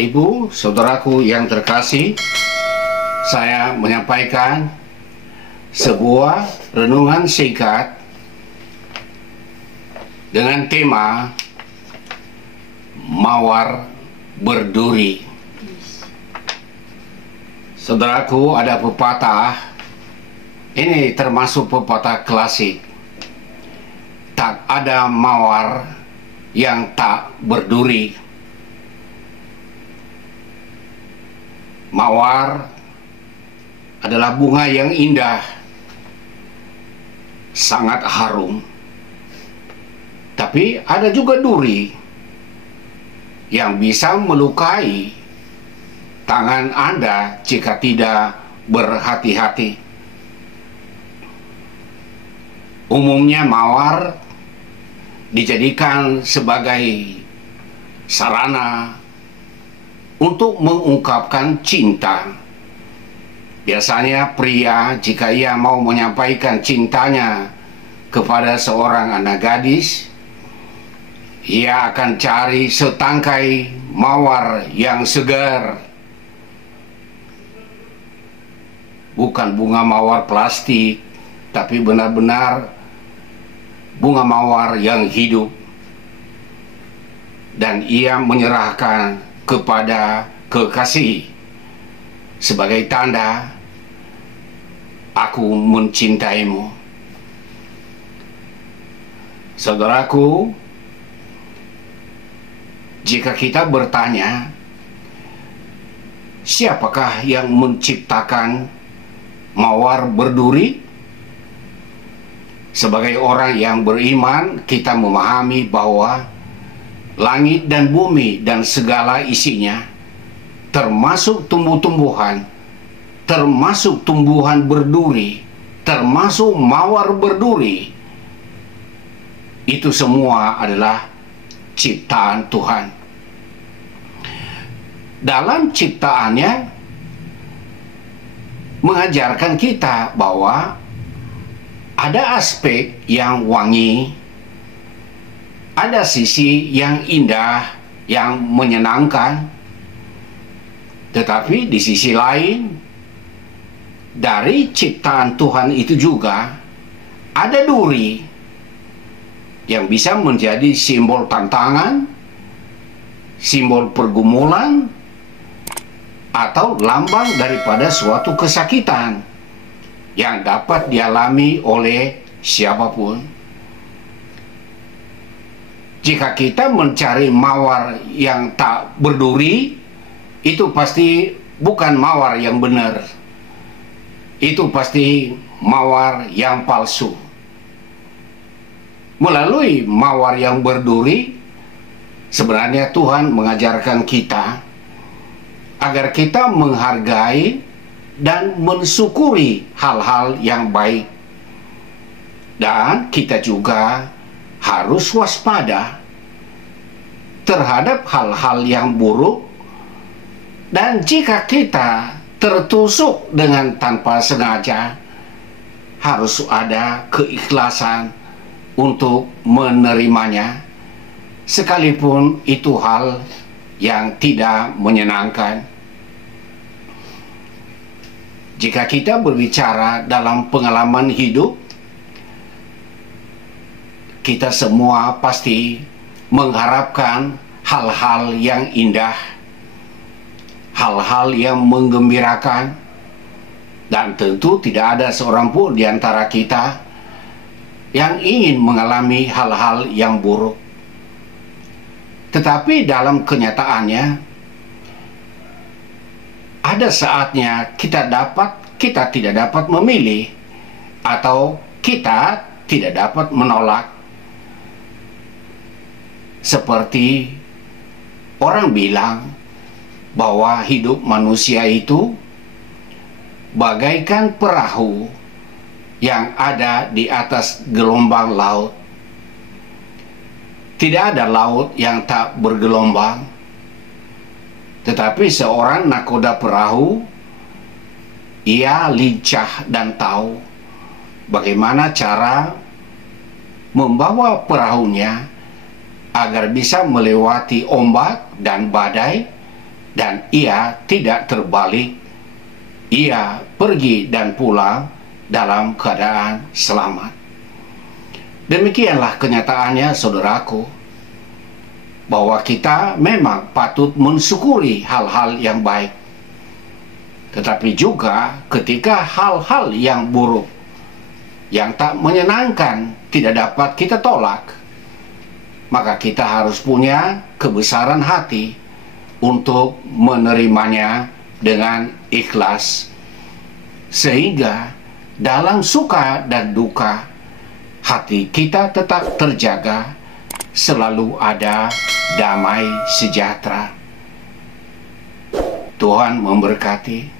Bapak Ibu, saudaraku yang terkasih, saya menyampaikan sebuah renungan singkat dengan tema Mawar Berduri. Saudaraku, ada pepatah, ini termasuk pepatah klasik. Tak ada mawar yang tak berduri. Mawar adalah bunga yang indah, sangat harum. Tapi ada juga duri yang bisa melukai tangan Anda jika tidak berhati-hati. Umumnya mawar dijadikan sebagai sarana untuk mengungkapkan cinta. Biasanya pria jika ia mau menyampaikan cintanya kepada seorang anak gadis, ia akan cari setangkai mawar yang segar. Bukan bunga mawar plastik, tapi benar-benar bunga mawar yang hidup. Dan ia menyerahkan kepada kekasih sebagai tanda, aku mencintaimu. Saudaraku, jika kita bertanya, siapakah yang menciptakan mawar berduri? Sebagai orang yang beriman, kita memahami bahwa langit dan bumi dan segala isinya, termasuk tumbuh-tumbuhan, termasuk tumbuhan berduri, termasuk mawar berduri, itu semua adalah ciptaan Tuhan. Dalam ciptaannya mengajarkan kita bahwa ada aspek yang wangi, ada sisi yang indah, yang menyenangkan. Tetapi di sisi lain, dari ciptaan Tuhan itu juga ada duri yang bisa menjadi simbol tantangan, simbol pergumulan, atau lambang daripada suatu kesakitan yang dapat dialami oleh siapapun. Jika kita mencari mawar yang tak berduri, itu pasti bukan mawar yang benar. Itu pasti mawar yang palsu. Melalui mawar yang berduri, sebenarnya Tuhan mengajarkan kita agar kita menghargai dan mensyukuri hal-hal yang baik. Dan kita juga harus waspada terhadap hal-hal yang buruk. Dan jika kita tertusuk dengan tanpa sengaja, harus ada keikhlasan untuk menerimanya, sekalipun itu hal yang tidak menyenangkan. Jika kita berbicara dalam pengalaman hidup, kita semua pasti mengharapkan hal-hal yang indah, hal-hal yang menggembirakan, dan tentu tidak ada seorang pun di antara kita yang ingin mengalami hal-hal yang buruk. Tetapi dalam kenyataannya, ada saatnya kita tidak dapat memilih, atau kita tidak dapat menolak. Seperti orang bilang bahwa hidup manusia itu bagaikan perahu yang ada di atas gelombang laut. Tidak ada laut yang tak bergelombang. Tetapi seorang nakoda perahu, ia lincah dan tahu bagaimana cara membawa perahunya agar bisa melewati ombak dan badai dan ia tidak terbalik. Ia pergi dan pulang dalam keadaan selamat. Demikianlah kenyataannya, saudaraku, bahwa kita memang patut mensyukuri hal-hal yang baik. Tetapi juga ketika hal-hal yang buruk, yang tak menyenangkan, tidak dapat kita tolak, maka kita harus punya kebesaran hati untuk menerimanya dengan ikhlas, sehingga dalam suka dan duka hati kita tetap terjaga, selalu ada damai sejahtera. Tuhan memberkati.